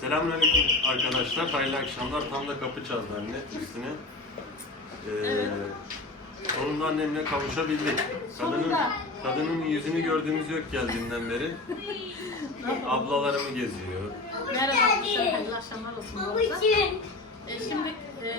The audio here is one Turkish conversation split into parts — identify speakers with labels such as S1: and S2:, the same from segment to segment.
S1: Selamünaleyküm arkadaşlar, hayırlı akşamlar. Tam da kapı çaldı anne üstüne. Sonunda annemle kavuşabildik. Kadının yüzünü gördüğümüz yok geldiğinden beri. Ablalarımı geziyor.
S2: Merhaba arkadaşlar, hayırlı akşamlar olsun. Şimdi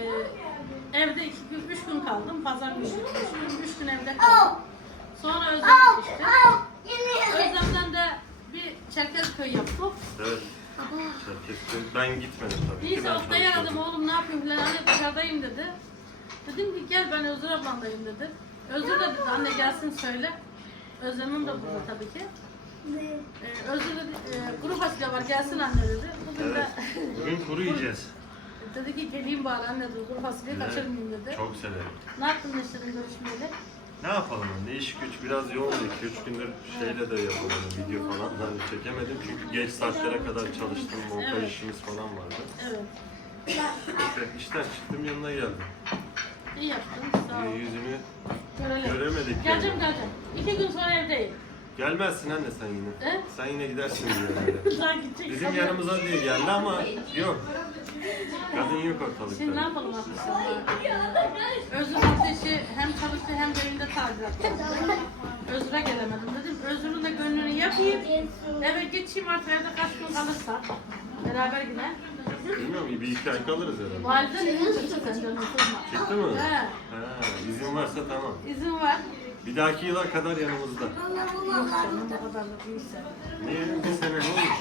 S2: evde 3 gün kaldım. Pazar günü 3 gün evde kaldım. Sonra Özlem'e gittim. Özlem'den de bir Çerkezköy yaptık.
S1: Evet. Çerkezköy. Ben gitmedim tabii ki.
S2: Neyse Oktay'ı aradım, oğlum ne yapayım falan, anne dışarıdayım dedi. Dedim ki gel ben Özür ablandayım dedi. Özür de dedi anne gelsin söyle. Özlem'im de burada tabii ki. Özür dedi kuru fasulye var gelsin anne dedi. Bugün de
S1: Bugün kuru yiyeceğiz.
S2: dedi ki geleyim bari anne dedi, kuru fasulyeyi kaçırmayayım dedi.
S1: Çok severim.
S2: Ne yaptın Neşter'in görüşmeyle?
S1: Ne yapalım anne? İş güç biraz yoğun. 2-3 gündür şeyle de yapamadım, video falan hani çekemedim çünkü geç saatlere kadar çalıştım, montaj işimiz falan vardı.
S2: Evet.
S1: İşte işten çıktım yanına geldim.
S2: İyi yaptın, sağ ol.
S1: Yüzünü
S2: Görelim.
S1: göremedik.
S2: Geleceğim
S1: yani.
S2: 2 gün sonra evdeyim.
S1: Gelmezsin anne sen yine.
S2: He?
S1: Sen yine gidersin diyor.
S2: Sen gideceksin.
S1: Bizim yanımıza diye geldi ama yok. Kadın yok
S2: Şimdi ne
S1: ortalıkta.
S2: yapalım arkadaşlar? Özür hafta içi hem çalıştı hem de evinde tadilat yaptı. Özür'e gelemedim dedim. Özür'ün de gönlünü yapayım. Eve geçeyim artık evde kaç gün kalırsa. Beraber yine.
S1: Bilmiyorum bir iki ay kalırız herhalde.
S2: Validen izin çıktı sen canım kızma.
S1: Çıktı mı?
S2: He.
S1: Ha, izin varsa tamam.
S2: İzin var.
S1: Bir dahaki yıla kadar yanımızda.
S2: Yok canım o kadar da değilse.
S1: Niye? Bir sene ne olur?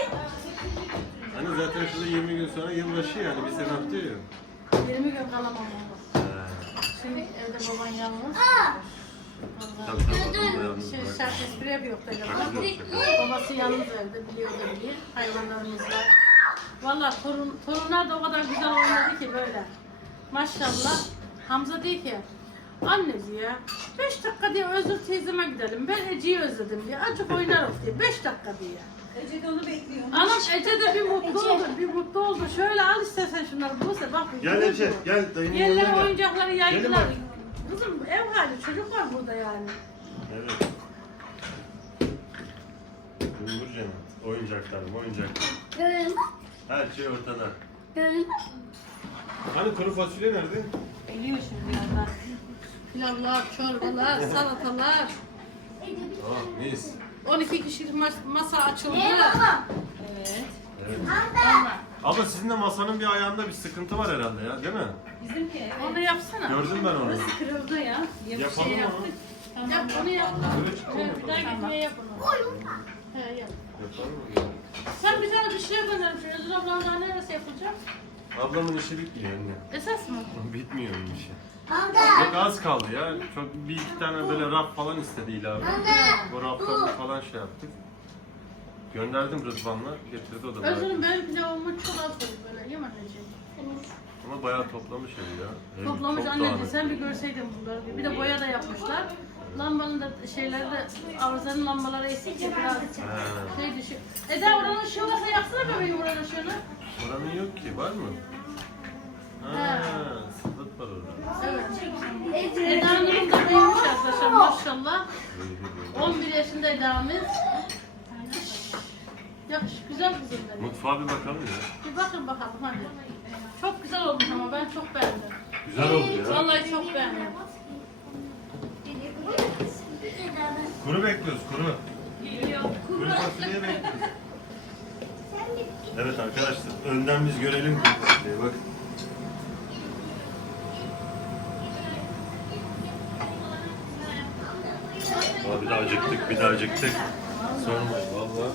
S1: Hani zaten şurada 20 gün sonra yılbaşı yani bir sene atıyor ya.
S2: 20 gün kalamam ama.
S1: Ha,
S2: Şimdi evde baban yalnız.
S1: tabii tabii. Yalnız
S2: Şey,
S1: bırak.
S2: şart espri yapıyor tabii.
S1: Şaka.
S2: Babası yalnız evde biliyor da bilir. Hayvanlarımız var. Valla torunlar da o kadar güzel oynadı ki böyle. Maşallah. Hamza diyor ki anne diyor 5 dakika diye Özür teyzeme gidelim. Ben Ece'yi özledim diye. Azıcık oynarız diye. 5 dakika diye.
S3: Ece de onu bekliyor.
S2: Anam Ece de bir mutlu oldu. Bir mutlu oldu. Şöyle al istersen şunları. Buse bak.
S1: Gel Ece gel dayının
S2: Yerlere
S1: yanına gel.
S2: oyuncakları yaydılar.
S1: Gelin bak.
S2: Kızım ev hali çocuk var burada yani.
S1: Evet. Bulgur cennet. Oyuncaklar. Her şey ortada. Hani kuru fasulye nerede?
S2: Biliyor şimdi birazdan. Pilavlar, çorbalar, salatalar.
S1: Aa, neyiz?
S2: 12 kişilik masa açıldı. Evet.
S1: Evet.
S2: Ama
S1: Abla sizin de masanın bir ayağında bir sıkıntı var herhalde ya, değil mi?
S3: Bizimki evet.
S2: onu yapsana.
S1: Gördüm ben onu.
S3: Burası kırıldı ya.
S1: Yapalım mı?
S3: Tamam.
S2: Yap onu yap.
S1: Böyle çıkalım
S2: Evet, bir daha
S1: bakalım.
S2: gitmeye yap onu. He yap.
S1: Yapalım mı?
S2: Sen bir tane dışarı göndermiş. Özür ablanın daha neresi yapılacak?
S1: Ablamın işi bitmiyor anne.
S2: Esas mı?
S1: Bitmiyor onun işi. Çok az kaldı ya. Çok bir iki tane böyle raf falan istedi ilave. Bu rafları falan şey yaptık. Gönderdim Rıdvan'la. Getirdi o da bıraktı.
S2: Özür'ün benim pilavımı çok az koydum böyle. Yemeyeceğim.
S1: Ama bayağı toplamış evi ya. Ev
S2: Toplamış
S1: çok
S2: anneciğim,
S1: dağınık.
S2: sen bir görseydin bunları. Bir de boya da yapmışlar. Lambanın da şeyleri de, arızanın lambaları eksik ya biraz şey düşüyor. Eda oranın ışığı varsa yaksana bebeğim oranın ışığını.
S1: Oranın yok ki, var mı? Ha, sıvıt var orada.
S2: Evet. Eda'nın da büyümüş arkadaşlar maşallah. 11 yaşında Eda'mız. Yakış, güzel kızım benim.
S1: Mutfağa bir bakalım ya.
S2: Bir bakın bakalım hadi. Çok güzel olmuş ama ben çok beğendim.
S1: Güzel oldu ya.
S2: Vallahi çok beğendim.
S1: Kuru bekliyoruz, kuru. Kuru fasulye bekliyoruz. Evet arkadaşlar, önden biz görelim kuru fasulyeyi, bak. Aa, bir daha acıktık, bir daha acıktık. Sormayın valla.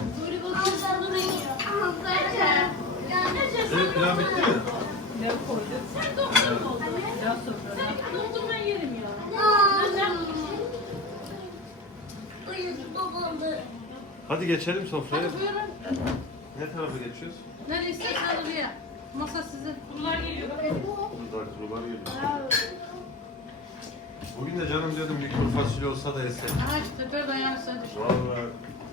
S1: Senin pilav bitti mi?
S3: Ne koyduk?
S2: Sen doktor oldun.
S3: Biraz sonra.
S2: Sen doktor ben yerim ya.
S1: Hadi geçelim sofraya.
S2: Hadi buyurun.
S1: Ne tarafa geçiyoruz?
S2: Nereye istersen oraya. Masa sizin. Kurular geliyor.
S1: Burada kurular geliyor. Bugün de canım diyordum bir kuru fasulye olsa da yesek.
S2: Aha işte böyle dayanırsa düşün.
S1: Vallahi.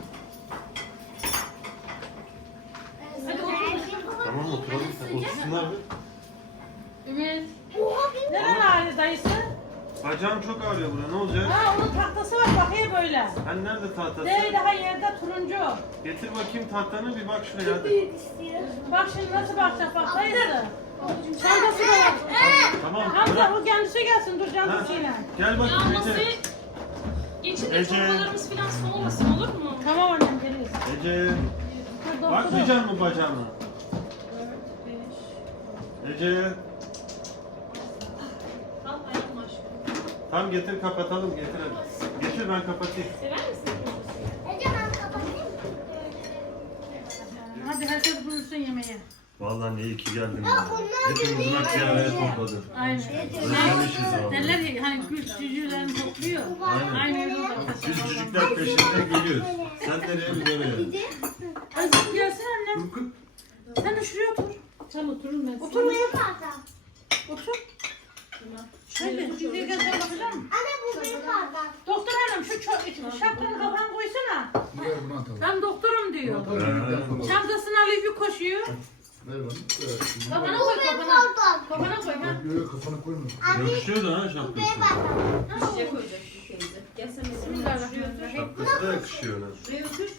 S2: Hadi otur.
S1: Tamam oturalım. Otursunlar mı?
S2: Ümit. Neren aile dayısı?
S1: Bacağım çok ağrıyor burada. Ne olacak?
S2: Ha onun tahtası var bakıyor böyle.
S1: Hani nerede tahtası?
S2: Değil daha yerde turuncu.
S1: Getir bakayım tahtanı bir bak şuraya hadi.
S2: Bak şimdi nasıl bakacak bak dayısı. Çantası da var.
S1: Tamam.
S2: Hamza
S1: bırak.
S2: o kendisi gelsin dur
S1: Ha,
S2: çantasıyla.
S1: Gel
S3: Ya
S1: bakayım Ece.
S3: masayı geçin de
S1: Ece.
S3: çorbalarımız falan soğumasın olur mu?
S2: Tamam annem geliyoruz.
S1: Ece.
S2: Dur doktorum.
S1: Bakmayacak mı bacağına?
S3: 4, 5.
S1: Ece.
S3: Al ayağım aşkım.
S1: Tamam getir kapatalım getir hadi. Getir ben kapatayım.
S3: Sever misin?
S2: Hadi herkes bulursun yemeğe.
S1: Vallahi ne iyi ki geldin ya. Hepimiz bak bir araya topladın.
S2: Aynen.
S1: Özlemişiz valla.
S2: Derler ya hani gül cücülerini topluyor. Aynı öyle olacak.
S1: Biz çocuklar peşinden geliyoruz. Sen nereye biz oraya.
S2: Özlem gelsin annem. Sen de şuraya otur.
S3: Sen oturun ben.
S2: Otur. Otur. Hadi bir gözle bakacağım. Doktor hanım şu şapkanın kapağını koysana.
S4: Ver bunu atalım.
S2: Ben doktorum diyor. Çantasını alıp bir koşuyor.
S4: Ver bana.
S2: Kafana koy kafana. Kafana koy ha.
S4: Yok kafana koyma.
S1: Yakışıyor da ha şapkası.
S3: Şuraya koyacak bir teyze. Gel sen mesela şuraya otur.
S1: Şapkası da yakışıyor lan.
S3: Şuraya otur.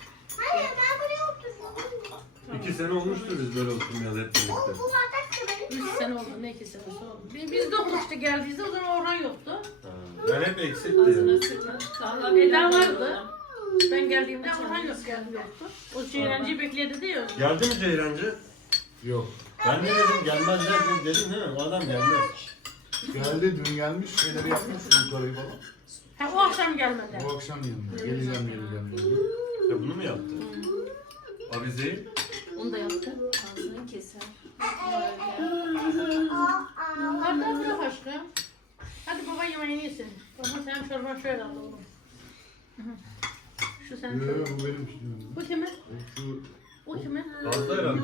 S1: 2 sene olmuştur biz böyle oturmayalı hep birlikte.
S2: 3 sene oldu ne 2 senesi oldu. Biz de işte geldiğimizde o zaman Orhan yoktu.
S1: Ha, ben hep eksikti.
S3: Ağzına sıkma. Sağlam
S2: Eda
S3: bir
S2: vardı. Ben geldiğimde Orhan yoktu. O Ceylancı'yı bekledi diyor.
S1: Geldi mi Ceylancı?
S4: Yok.
S1: Ben ne dedim gelmez dedim değil mi? O adam gelmez.
S4: Geldi dün gelmiş şeyleri yapmış yukarıyı falan.
S2: Ha o akşam gelmedi.
S4: Bu akşam yanında. Geleceğim dedi.
S1: Ya bunu mu yaptı? Avizeyi?
S3: Onu da yaptı. Ağzını keser.
S2: Kardan bırak aşkım. Hadi baba yemeğini yesin. Baba sen çorban şöyle al oğlum. Şu senin çorban.
S4: Yok bu benim için.
S2: Bu kimin?
S4: Şu
S2: O kimin?
S1: Fazla herhalde.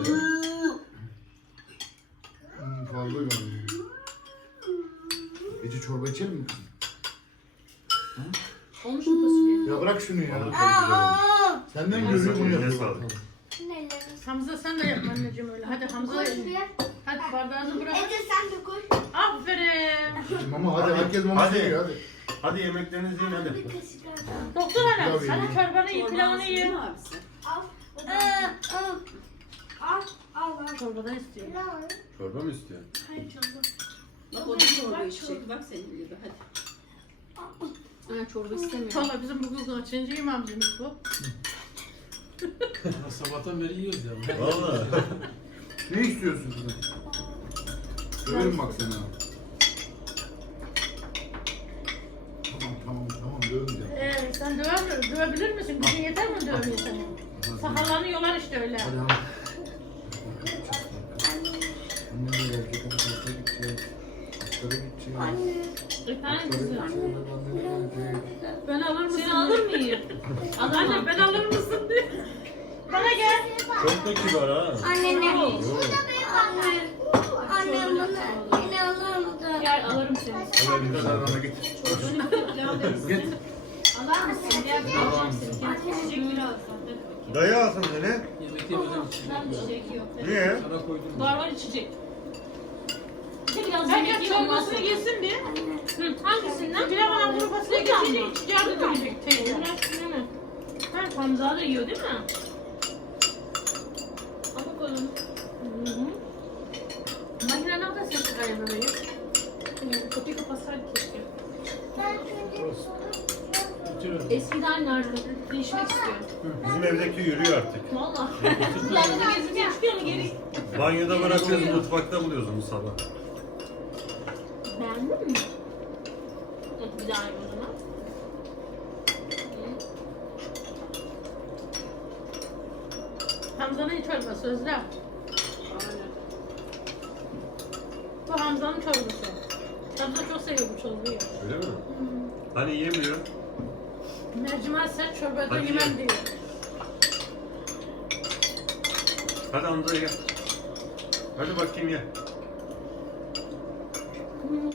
S4: fazla galiba. Ece çorba içelim mi kızım?
S3: Olmuş mu fasulye?
S4: Ya bırak şunu ya.
S1: Vallahi çok güzel oldu.
S4: Senden
S1: Eline
S4: görüyor bunu
S1: sağlık, eline
S4: yapıyor.
S1: sağlık.
S2: Hamza sen de yapma anneciğim öyle. Hadi Hamza da yapma. Hadi bardağını bırak.
S5: sen de koy.
S2: Aferin.
S4: Mama hadi herkes mama
S1: Hadi.
S4: yiyor hadi.
S1: Hadi yemeklerinizi yiyin hadi.
S2: Doktor hanım
S4: Tabii.
S2: sana çorbanı iyi pilavını
S3: Değil
S2: ye.
S3: mi abisi?
S5: Al.
S2: Çorbadan istiyor.
S1: Çorba mı istiyor?
S3: Bak o da çorba içecek. Bak senin gibi hadi. Ha çorba istemiyor.
S2: Valla bizim bugün kaçıncı imamcımız bu.
S6: Sabahtan beri yiyoruz ya.
S1: Valla.
S4: Ne istiyorsun kızım? Döverim bak seni ha. Tamam dövmeyeceğim.
S2: Sen dövebilir misin? Gücün yeter mi dövmeye senin? Sakallarını yolar işte öyle.
S4: Hadi hadi. Annem de gelecek. Hadi gideceğiz. Doktora gideceğiz.
S3: Efendim
S4: Doktora
S3: kızım.
S4: gideceğiz. Annem gelecek.
S2: Ben alır mısın?
S3: Seni alır mıyım?
S2: Anne ben alır mısın diye. Bana gel.
S1: Çok da kibar ha.
S5: Annene.
S1: Oo.
S5: Annem bunu yine alır mısın?
S3: Gel alırım seni.
S4: Hadi bir tane bana git. Git.
S3: Alır mısın? Gel alacağım seni. Kendi içecek birazdan. Hadi bakayım.
S1: Dayı alsın seni.
S6: Yemekte hocam
S3: Ben içecek yok.
S1: Niye?
S6: sana koydum.
S3: Var içecek. Bir de biraz
S2: Ben
S3: yemek
S2: gel
S3: yiyorum.
S2: çorbasını yesin bir. Hangisinden? Pilav ana kuru fasulye geçince içeceğini görecek teyze. Ha, Hamza da yiyor değil mi?
S3: Ama kolunu.
S2: Makine nerede ses çıkarıyor bebeği?
S3: Kapıyı kapatsaydık keşke.
S5: Ben çünkü
S3: Eskiden nerede? Değişmek istiyor.
S1: Bizim evdeki yürüyor artık.
S3: Valla. Kulağında gezince çıkıyor mu geri?
S1: Banyoda bırakıyoruz, mutfakta buluyoruz onu sabah.
S3: Beğendin mi? Bir daha o zaman.
S2: Hamza'nın çorbası Özlem. Bu Hamza'nın çorbası. Hamza çok seviyor bu çorbayı.
S1: Öyle mi? Hani yemiyor.
S2: Mercimek sert çorbadan
S1: Hadi
S2: yemem
S1: ye.
S2: diyor.
S1: Hadi Hamza gel. Hadi bakayım ye.